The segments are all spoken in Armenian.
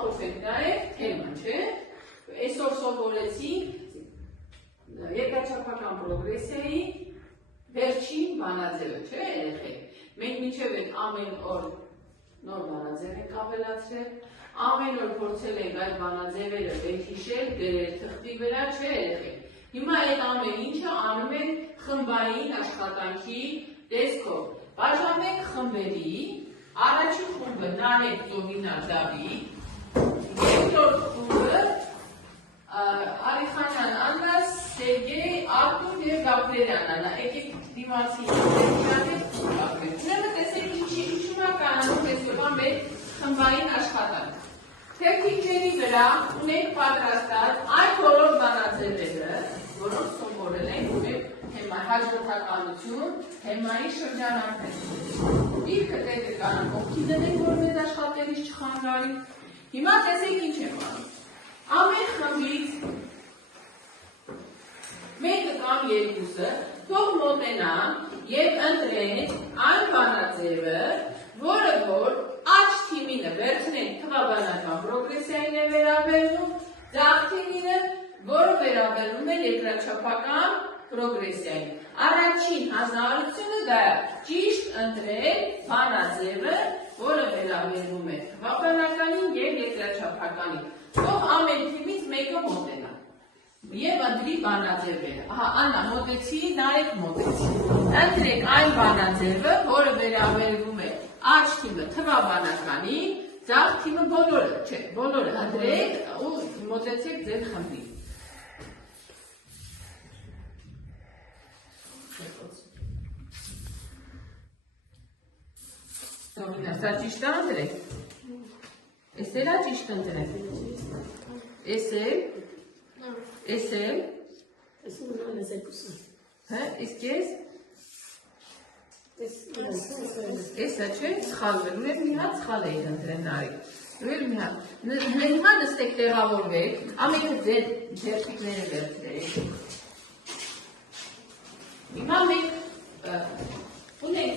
փոխենք նաև թեման, չէ։ Այսօր սովորեցինք երկրաչափական պրոգրեսիայի վերջին բանաձևը, չէ, երեխեք։ Մենք մինչև այդ ամեն օր նոր բանաձև ենք ավելացրել, ամեն օր փորձել ենք այդ բանաձևերը վերհիշել, գրել թղթի վրա, չէ, երեխեք։ Հիմա այդ ամեն ինչը անում ենք խմբային աշխատանքի տեսքով։ Բաժանենք խմբերի, առաջին խումբը Նանեկ, Զովինա, Դավիթ, երկրորդ խումբը Արիխանյան Աննա, Սերգեյ, Արտուր և Գաբրելյան Աննա, եկեք դիմացի ուրեմն տեսեք ինչու՞մ է կայանում տեսողան մեր խմբային աշխատանք։ Թերթիկների վրա ունենք պատրաստած այն բոլոր բանաձևերը, որոնք սովորել ենք հաջորդականություն, թեմայի շրջանակներ։ Ինքը տեղը կանանք ովքի դնենք, որ մեզ աշխատելիս չխանգարի։ Հիմա տեսեք ինչ եմ անում։ Ամեն խմբից մեկը կամ երկուսը թող մոտենան և ընտրեն այն բանաձևը, որը որ աջ թիմինը վերցնենք թվաբանական պրոգրեսիային է վերաբերվում, ձախ թիմինը, որը վերաբերվում է երկրաչափական պրոգրեսիային։ Առաջին հանձնարարությունը դա է ճիշտ ընտրել բանաձևը, որը վերաբերվում է թվաբանականին և երկրաչափականին։ Թող ամեն թիմից մեկը մոտենա և ընտրի բանաձևերը։ Ահա, Աննա, մոտեցի, Նարեկ մոտեցի։ Ընտրեք այն բանաձևը, որը վերաբերվում է աջ թիմը թվաբանականին, ձախ թիմը բոլորը, չէ, բոլորը ընտրեք ու մոտեցեք ձեր խմբին։ Սա ճիշտ է ընտրեք։ Էս էլ է ճիշտ ընտրեք։ Էս էլ։ Էս էլ։ Հա, իսկ ես։ Էսա չէ, սխալվել, ուրև մի հատ սխալ էիք ընտրեն Նարեկ։ Ուրև մի հատ։ Հիմա նստեք տեղավորվեք, ամենքը ձեր ձերքիկները վերցրեք։ Հիմա մենք ունենք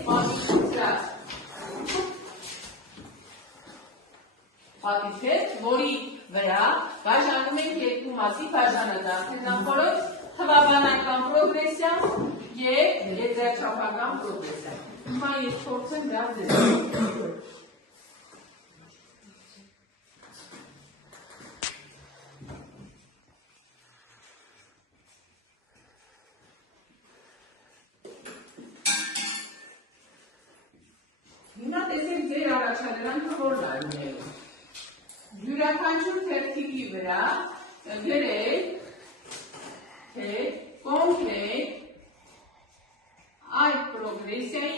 պատիվ հետ, որի վրա բաժանում ենք երկու մասի բաժանադարձ նախորդ թվաբանական պրոգրեսիա և երկրաչափական պրոգրեսիա։ Հիմա ես փորձեմ դա ձեզ։ Հիմա տեսեք ձեր առաջադրանքը որ լայնելու։ Յուրաքանչյուր թերթիկի վրա գրեք, թե կոնկրետ այդ պրոգրեսիայի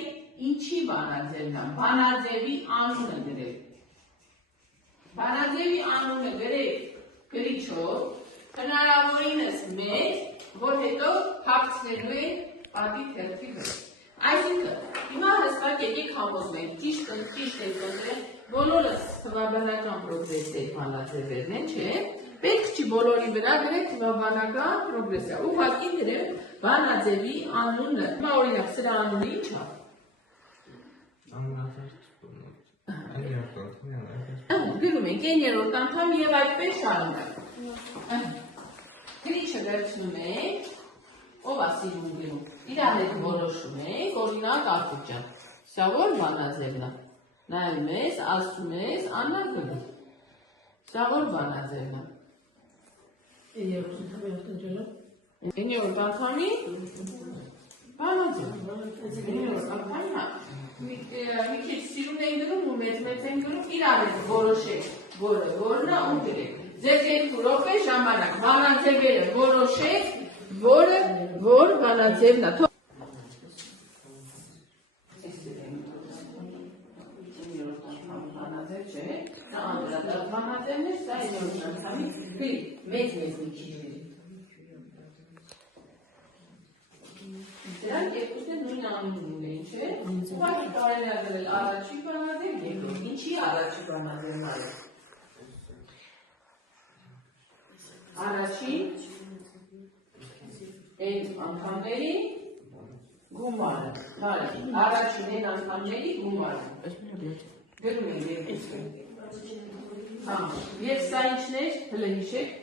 ինչի բանաձևն է, բանաձևի անունը գրեք։ Բանաձևի անունը գրեք գրիչով, հնարավորինս մեծ, որ հետո փակցնելու է պատի թերթի վրա։ Այսինքն, հիմա հստակ եկեք համոզվենք, ճիշտ եք ընտրել, բոլորս թվաբանական պրոգրեսիայի բանաձևերն են, չէ՞։ Պետք չի բոլորի վրա գրեք թվաբանական պրոգրեսիա։ Ուղղակի գրեք բանաձևի անունը։ Հիմա օրինակ սրա անունը ի՞նչ է։ Գրում ենք 9-րդ անգամ և այդպես շարունակ։ Գրիչը վերցնում ենք, ով է սիրում գրում։ Իրար հետ որոշում ենք, օրինակ Արտուր, սա որ բանաձևն է։ Նայում ես, ասում ես, Աննա գրում։ Սա որ բանաձևն է։ 9-րդ անգամի բանաձև։ 9-րդ անգամի մի քիչ սիրուն են գրում ու մեծ են գրում, իրար հետ որոշեք, որն է ու գրեք։ Ձեզ 2 րոպե ժամանակ բանաձևերը որոշեք, որ բանաձևն է։ Բանաձևն է, սա 9-րդ անգամի գրի, մեծ մի քիչ գրի։ Դրանք երկուսն է նույն անունն ունեն, չէ՞։ Ուղղակի կարելի է գրել առաջի բանաձև, երկրորդ։ Ինչի առաջի բանաձևն է։ Առաջին այն անգամների գումարը։ Առաջին այն անգամների գումարը։ Գրում ենք երկուսը։ Եվ սա ինչն էր, հլը հիշեք,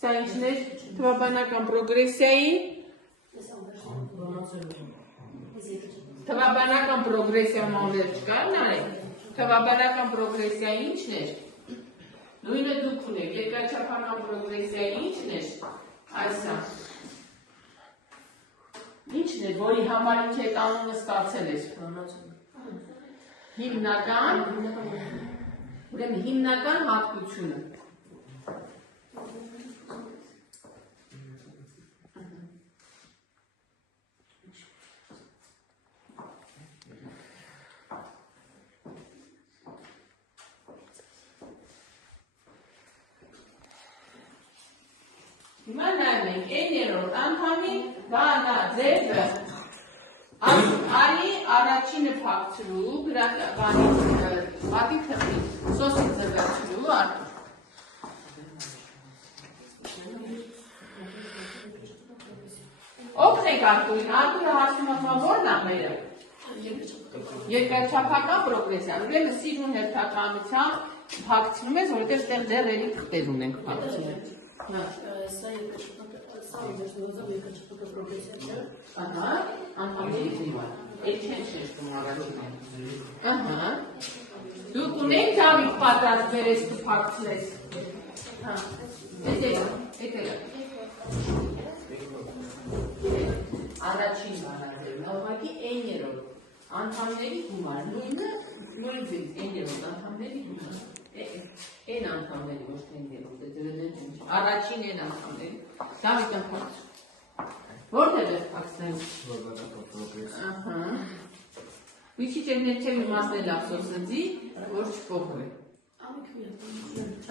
սա ինչն էր թվաբանական պրոգրեսիայի, թվաբանական պրոգրեսիա մանվեր չկար, նարեք, թվաբանական պրոգրեսիայի ինչն էր, նույնը դուք ունեք, երկրաչափական պրոգրեսիայի ինչն էր, այսա, ինչն էր, որի համար ինչ եք անունը ստացել էր, հիմնական հատկությունը, հիմա նայում ենք, են երորդ անդամին բանաձևը արի առաջինը փակցրու, պատի թղի, սոսի ձվեցրու արդու։ Օգնենք արդուրին, արդուրը հարցումատման որն ամերը։ Երկրաչափական պրոգրեսիա, ուրեմն սիրուն հերթականության փակցնում ես, որովհետև ստեղ դեռ էլի թղթեր ունենք փակցում։ Ահա, անդամների դիմաց, էլ չեն շեշտում առաջինը։ Ահա, դուք ունենք Դավիթ պատրաստ բերես դու փակցրես։ Էտելը։ Առաջին բանաձևն, ուղղակի են երորդ անդամների գումար, նույնը նույն ձեզ են երորդ անդամների գումար։ Են անդամների ոչ թե են երորդ, առաջին են անդամների, Դավիթը փակցր։ Որտեղ է փակցնեմ։ Ահա։ Մի քիչ ներքև իմաստել ափսոսեցի, որ չփոխվի։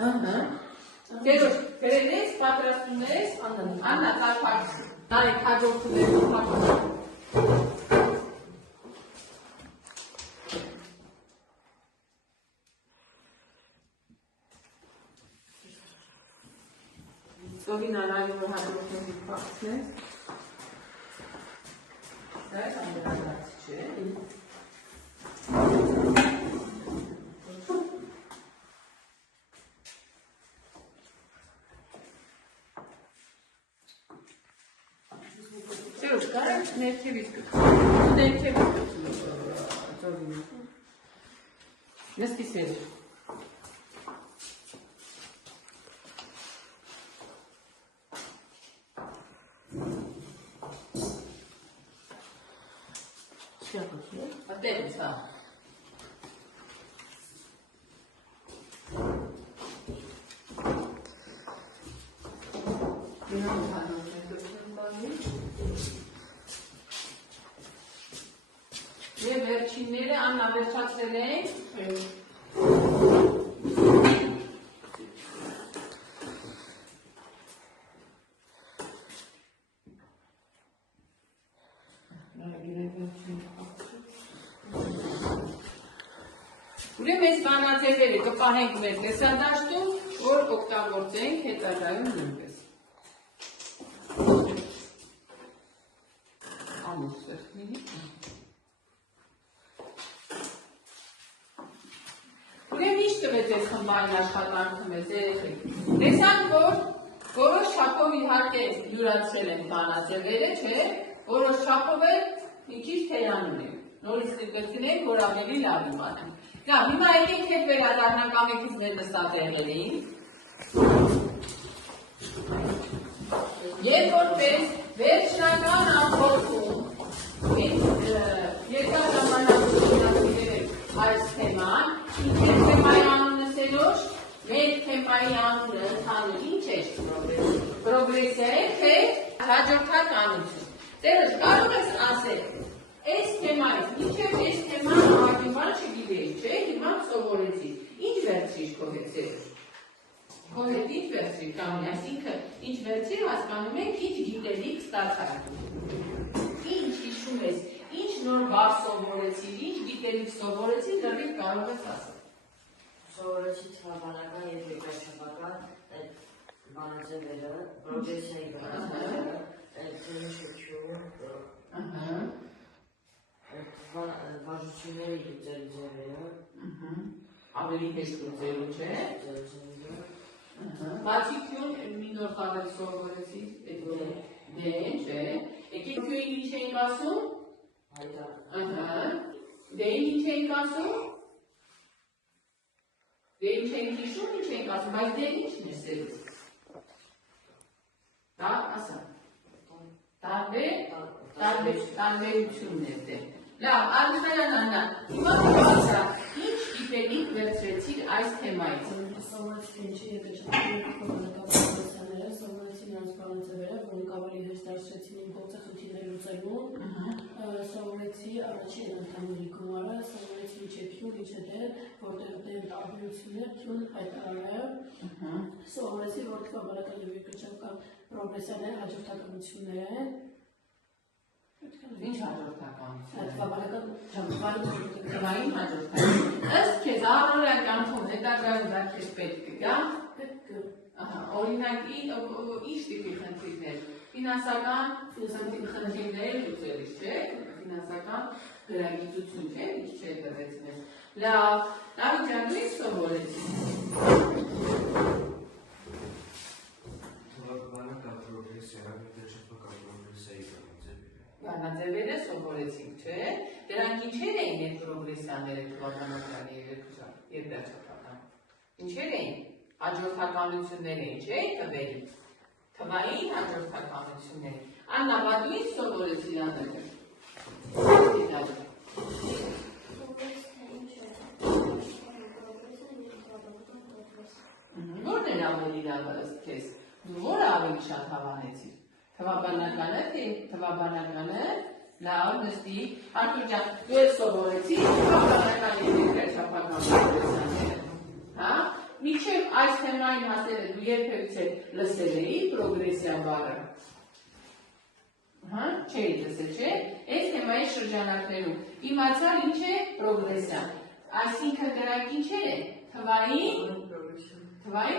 Ահա։ Տերոջ, գրել ես, պատրաստում ես, Աննա, կար փակցր։ Տարեք հաջորդում ես փակցր։ Սովին անալի, որ հաջորդում ես փակցնես։ Դա է անդրադարձ չէ։ Սերոջ, կարեք ներքևից կգցում, ներքևից կգցում, նստի սերոջ։ Attenza. Եվ վերջինները անավերջացրել ենք Ուրեմն այս բանաձևերը կպահենք մեր տեսադաշտում, որ օգտագործենք հետագայում նույնպես։ Ուրեմն ինչ տվեց այս խմբային աշխատանքը մեզ երեխեք։ Տեսանք, որ որոշ չափով իհարկե յուրացրել են բանաձևերը, չէ, որոշ չափով էլ մի քիչ թերանում են։ Նորից կգտնենք, որ ավելի լավ իմանանք։ Դա, հիմա եկեք հետ վերադառնանք ամենքից մեր նստատեղերին։ Երբ որպես վերջնական ամփոփում երկարաժամանակություններ այս թեման, ինչ է թեմայի անունը Սերոջ, մեր թեմայի անունը ընդհանուր ինչ է պրոգրեսիա է, թե հաջորդականություն։ Սերոջ, կարող ես ասել, այս թեմայից, ինչև այս թեման հավակնաբար չգիտեի, չէ, հիմա սովորեցի, ինչ վերցրիշ քո հետ Սերոջ։ Քո հետ ինչ վերցրի կանի, այսինքն ինչ վերցրի հասկանում ենք, ինչ գիտելիք ստացար։ Ինչ հիշում ես, ինչ նոր բառ սովորեցիր, ինչ գիտելիք սովորեցիր, լրիվ կարող ես ասել։ Սովորեցի թվաբանական և երկրաչափական բանաձևերը, պրոգրեսիայի բանաձևերը, թեմիշություն, վարժությունների գծերի ձևերը, ավելի հեշտ լուծելու չէ։ բացի Q-ն մի նոր խաղերի սովորեցի, դեն, չէ, եկեք Q-ին ինչ ենք ասում, դեն ինչ ենք ասում, դեն ինչ ենք հիշում, ինչ ենք ասում, բայց դեն ինչն է սերուց, դա ասա, տարբերությունն է դեն, լավ, Արմստայան Աննա, հիմա բացա, ինչ տիպերին վերցրեցիր այս թեմայից, Սովորեցի ինչի հետաչափի սովորեցի նրանց բանաձևերը, որոնք ավելի հեշտ դարձրեցին իմ գործը խնդիրներ լուծելու, սովորեցի առաջին անդամների գումարը, սովորեցի ինչ է Q-ն, ինչ է դեն, որտեղ դեն տարբերություններ, Q-ն հայտարար է, սովորեցի, որ թվաբանական և երկրչական պրոգրեսիաները հաջորդականություններ են, ինչ հաջորդականություն, թվային հաջորդականություն, ըստ քեզ առօրյական հետագայում դա քեզ պետք կգա, օրինակ ինչ տիպի խնդիրներ, ֆինանսական խնդիրներ լուծելիս, չէ, ֆինանսական գրագիտություն, չէ, ինչ չէ դրեց մեզ, լավ, Դավիթյան, դու ինչ սովորեցի, բանաձևերը սովորեցինք, չէ, դրանք ինչեր էին այդ պրոգրեսիաները թվաբանական երկրաչափական, ինչեր էին, հաջորդականություններ էին, չէ, տվերի, թվային հաջորդականություններ, Աննա, բա դու ինչ սովորեցիր աները, որն էր ավելի լավ ըստ քեզ, դու որը ավելի շատ հավանեցիր, թվաբանականը, թե թվաբանականը, լավ, նստի, Արթուր ջան, դու էլ սովորեցի, թվաբանական և երկրաչափական պրոգրեսիաները, հա, մինչև այս թեմային հասելը դու երբևիցե լսել էի պրոգրեսիա բառը, հա, չէի լսել, չէ, այս թեմայի շրջանակներում իմացար ինչ է պրոգրեսիա, այսինքն դրանք ինչեր են, թվային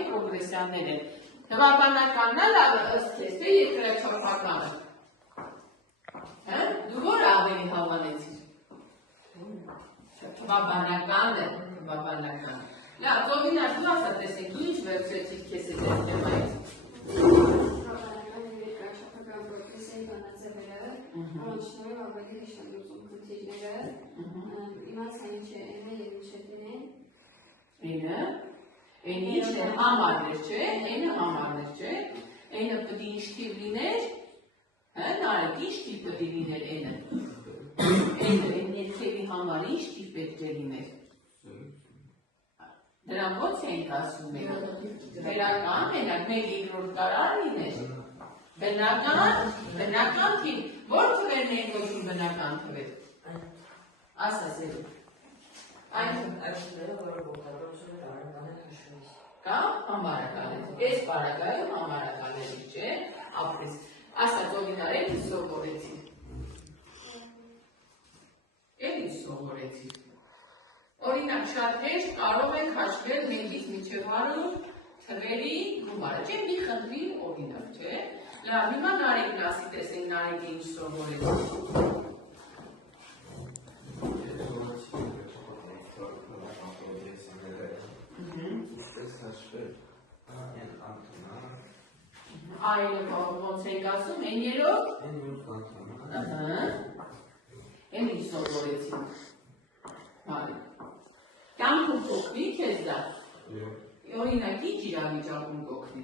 պրոգրեսիաներ են, թվաբանականն լավը ըստ քեզ, թե երկրաչափականը, դու որը ավելի հավանեցիր, թվաբանականը, լավ, Ծովինար, դու ասա տեսեք, դու ինչ վերցրեցիր քեզ այդ թեմայից, թվաբանական և երկրաչափական պրոգրեսիայի բանաձևերը, որոնց շնորհիվ ավելի հեշտ են լուծում խնդիրները, իմացա ինչ է N-ը և ինչ է D-ն, N-ը, N-ը ինչ է համարներ, չէ, N-ը համարներ, չէ, N-ը պտի ինչ թիվ լիներ, նարեկ, ինչ թիվ պտի լիներ N-ը, N-ը ներքևի համար ինչ թիվ պետք է լիներ, դրան ո՞նց ենք ասում ենք, բնական, մենակ, մեկ երկրորդ կարող լիներ, բնական թիվ, որ թվերն են կոչում բնական թվեր, ասա սերու, կամ համարականից, այս բարակայում համարականից չէ, ապրես, ասա ծովինար էլ սովորեցիր, էլի սովորեցիր, օրինակ շատ հեշտ կարող ենք հաշվել մեկից մինչև 100 թվերի գումարը, չէ, մի խնդրի օրինակ, չէ, լավ, հիմա Նարեկն ասի տեսենք Նարեկը ինչ սովորեցիր, Այլը ոնց ենք ասում, են երոք, են ինչ սովորեցին, կյանքում կողնի քեզ դա, օրինակ ինչ իրավիճակում կողնի,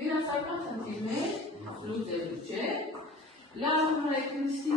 ֆինանսական խնդիրներ լուծելու, չէ, լավ, նստի